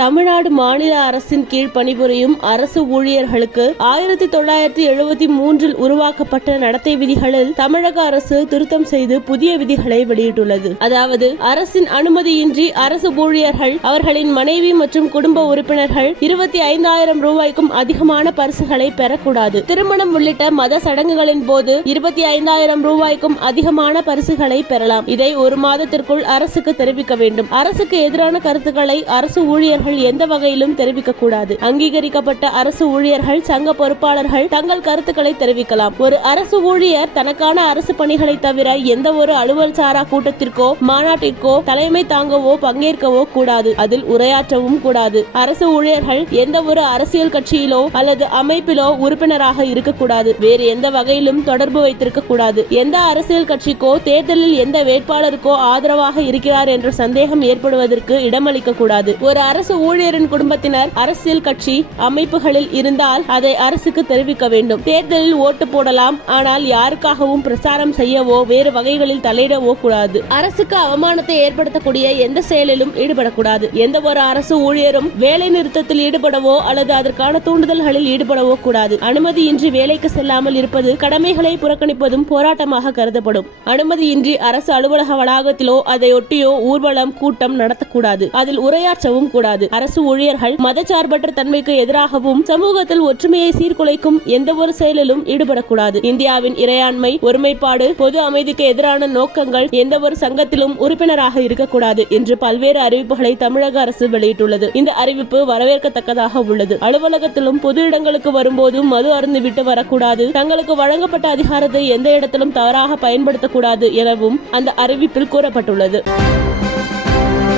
தமிழ்நாடு மாநில அரசின் கீழ் பணிபுரியும் அரசு ஊழியர்களுக்கு 1973 உருவாக்கப்பட்ட நடத்தை விதிகளில் தமிழக அரசு திருத்தம் செய்து புதிய விதிகளை வெளியிட்டுள்ளது. அதாவது, அரசின் அனுமதியின்றி அரசு ஊழியர்கள், அவர்களின் மனைவி மற்றும் குடும்ப உறுப்பினர்கள் 25,000 ரூபாய்க்கும் அதிகமான பரிசுகளை பெறக்கூடாது. திருமணம் உள்ளிட்ட மத சடங்குகளின் போது 25,000 ரூபாய்க்கும் அதிகமான பரிசுகளை பெறலாம். இதை 1 மாதத்திற்குள் அரசுக்கு தெரிவிக்க வேண்டும். அரசுக்கு எதிரான கருத்துக்களை அரசு ஊழியர்கள் எந்த வகையிலும் தெரிவிக்க கூடாது. அங்கீகரிக்கப்பட்ட அரசு ஊழியர்கள் சங்க பொறுப்பாளர்கள் தங்கள் கருத்துக்களை தெரிவிக்கலாம். ஒரு அரசு ஊழியர் தனக்கான அரசு பணிகளை தவிர எந்த ஒரு அலுவல் சாரா கூட்டத்திற்கோ மாநாட்டிற்கோ தலைமை தாங்கவோ பங்கேற்கவோ கூடாது. அதில் உரையாற்றவும் கூடாது. அரசு ஊழியர்கள் எந்த ஒரு அரசியல் கட்சியிலோ அல்லது அமைப்பிலோ உறுப்பினராக இருக்கக்கூடாது. வேறு எந்த வகையிலும் தொடர்பு வைத்திருக்க கூடாது. எந்த அரசியல் கட்சிக்கோ தேர்தலில் எந்த வேட்பாளருக்கோ ஆதரவாக இருக்கிறார் என்ற சந்தேகம் ஏற்படுவதற்கு இடமளிக்க கூடாது. ஒரு அரசு ஊழியரின் குடும்பத்தினர் அரசியல் கட்சி அமைப்புகளில் இருந்தால் அதை அரசுக்கு தெரிவிக்க வேண்டும். தேர்தலில் ஓட்டு போடலாம், ஆனால் யாருக்காகவும் பிரச்சாரம் செய்யவோ வேறு வகைகளில் தலையிடவோ கூடாது. அரசுக்கு அவமானத்தை ஏற்படுத்தக்கூடிய எந்த செயலிலும் ஈடுபடக்கூடாது. எந்த ஒரு அரசு ஊழியரும் வேலை நிறுத்தத்தில் ஈடுபடவோ அல்லது அதற்கான தூண்டுதல்களில் ஈடுபடவோ கூடாது. அனுமதியின்றி வேலைக்கு செல்லாமல் இருப்பது கடமைகளை புறக்கணிப்பதும் போராட்டமாக கருதப்படும். அனுமதியின்றி அரசு அலுவலக வளாகத்திலோ அதையொட்டியோ ஊர்வலம் கூட்டம் நடத்தக்கூடாது. அதில் உரையாற்றவும் கூடாது. அரசு ஊழியர்கள் மதச்சார்பற்ற தன்மைக்கு எதிராகவும் சமூகத்தில் ஒற்றுமையை சீர்குலைக்கும் எந்த ஒரு செயலிலும் ஈடுபடக்கூடாது. இந்தியாவின் இறையாண்மை, ஒருமைப்பாடு, பொது அமைதிக்கு எதிரான நோக்கங்கள் எந்த ஒரு சங்கத்திலும் உறுப்பினராக இருக்கக்கூடாது என்று பல்வேறு அறிவிப்புகளை தமிழக அரசு வெளியிட்டுள்ளது. இந்த அறிவிப்பு வரவேற்கத்தக்கதாக உள்ளது. அலுவலகத்திலும் பொது இடங்களுக்கு வரும்போதும் மது அருந்திவிட்டு வரக்கூடாது. தங்களுக்கு வழங்கப்பட்ட அதிகாரத்தை எந்த இடத்திலும் தவறாக பயன்படுத்தக்கூடாது எனவும் அந்த அறிவிப்பில் கூறப்பட்டுள்ளது.